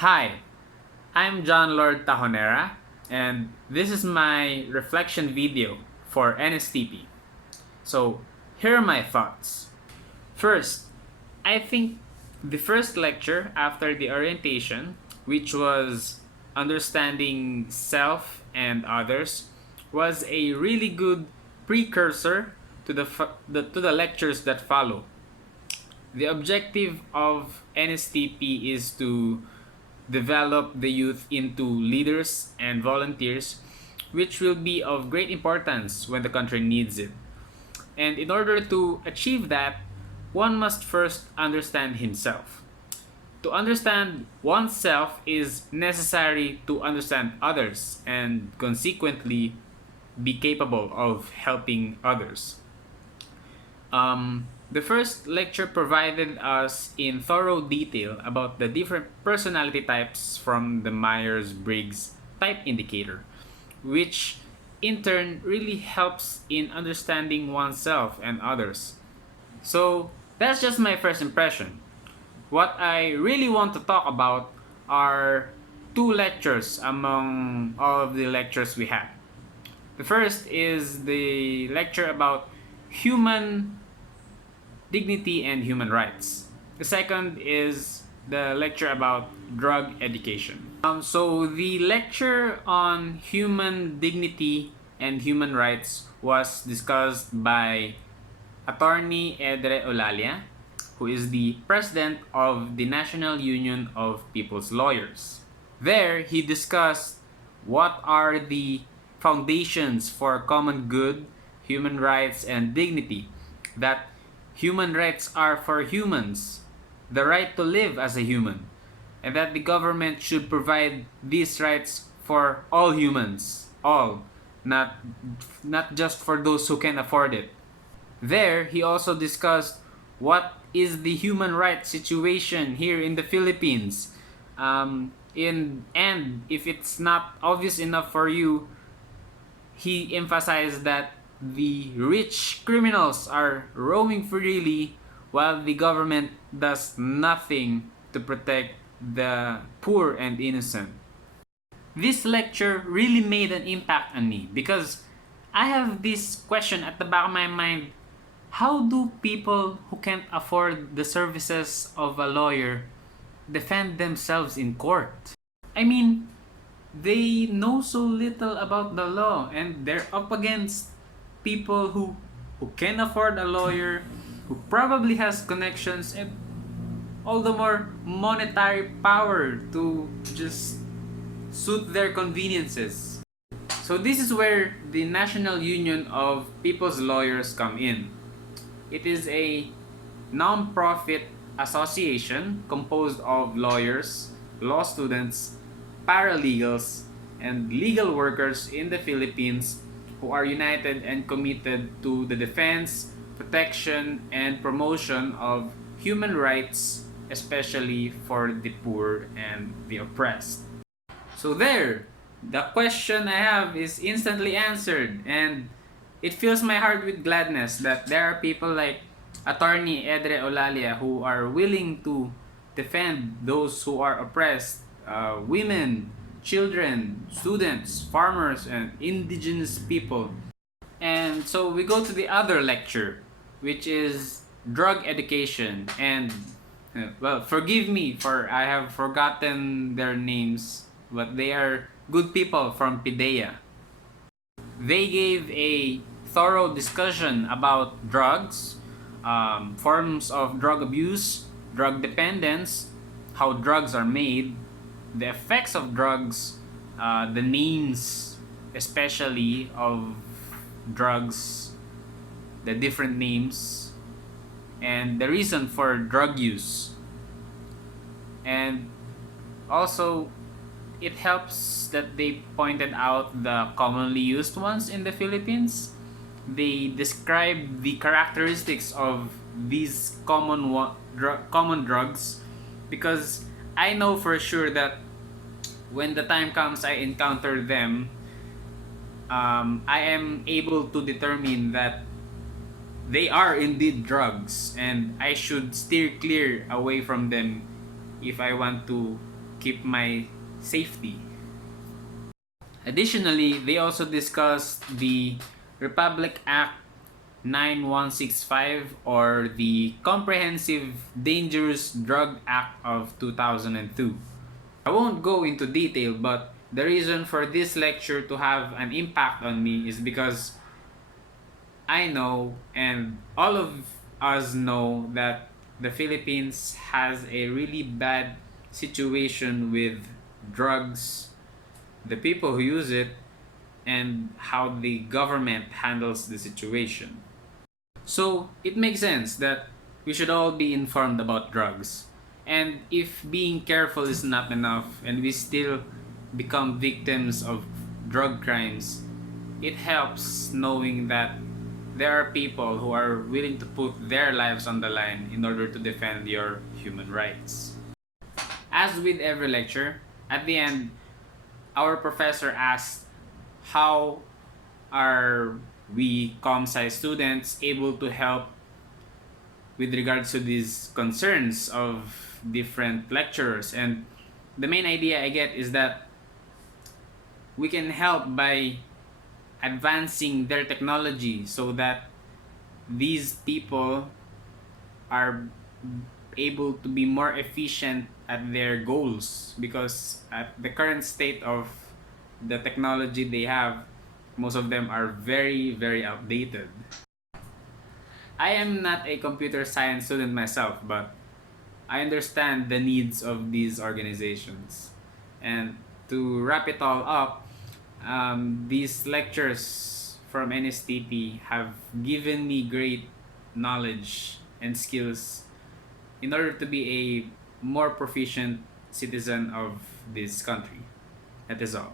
Hi, I'm John Lord Tajonera, and this is my reflection video for NSTP. So, here are my thoughts. First, I think the first lecture after the orientation, which was understanding self and others, was a really good precursor to the lectures that follow. The objective of NSTP is to develop the youth into leaders and volunteers, which will be of great importance when the country needs it. And in order to achieve that, one must first understand himself. To understand oneself is necessary to understand others and consequently be capable of helping others. The first lecture provided us in thorough detail about the different personality types from the Myers-Briggs type indicator, which in turn really helps in understanding oneself and others. So that's just my first impression. What I really want to talk about are two lectures among all of the lectures we had. The first is the lecture about human dignity and human rights. The second is the lecture about drug education. So the lecture on human dignity and human rights was discussed by Attorney Edre Olalia, who is the president of the National Union of People's Lawyers. There, he discussed what are the foundations for common good, human rights, and dignity. That human rights are for humans, the right to live as a human, and that the government should provide these rights for all humans, all, not just for those who can afford it. There, he also discussed what is the human rights situation here in the Philippines. And if it's not obvious enough for you, he emphasized that the rich criminals are roaming freely while the government does nothing to protect the poor and innocent. This lecture really made an impact on me because I have this question at the back of my mind. How do people who can't afford the services of a lawyer defend themselves in court? I mean, they know so little about the law and they're up against people who can afford a lawyer, who probably has connections and all the more monetary power to just suit their conveniences. So this is where the National Union of People's Lawyers come in. It is a non-profit association composed of lawyers, law students, paralegals, and legal workers in the Philippines who are united and committed to the defense, protection, and promotion of human rights, especially for the poor and the oppressed. So there, the question I have is instantly answered, and it fills my heart with gladness that there are people like Attorney Edre Olalia who are willing to defend those who are oppressed, women, children, students, farmers, and indigenous people. And so we go to the other lecture, which is drug education. And, well, forgive me for I have forgotten their names, but they are good people from PIDEA. They gave a thorough discussion about drugs, forms of drug abuse, drug dependence, how drugs are made, the effects of drugs, the names, especially of drugs, the different names, and the reason for drug use. And also, it helps that they pointed out the commonly used ones in the Philippines. They describe the characteristics of these common drugs, because I know for sure that when the time comes I encounter them, I am able to determine that they are indeed drugs and I should steer clear away from them if I want to keep my safety. Additionally, they also discussed the Republic Act 9165, or the Comprehensive Dangerous Drug Act of 2002. I won't go into detail, but the reason for this lecture to have an impact on me is because I know, and all of us know, that the Philippines has a really bad situation with drugs, the people who use it, and how the government handles the situation. So it makes sense that we should all be informed about drugs. And if being careful is not enough and we still become victims of drug crimes, it helps knowing that there are people who are willing to put their lives on the line in order to defend your human rights. As with every lecture, at the end, our professor asked, how are we ComSci students able to help with regards to these concerns of different lecturers? And the main idea I get is that we can help by advancing their technology so that these people are able to be more efficient at their goals, because at the current state of the technology they have, most of them are very, very outdated. I am not a computer science student myself, but I understand the needs of these organizations. And to wrap it all up, these lectures from NSTP have given me great knowledge and skills in order to be a more proficient citizen of this country. That is all.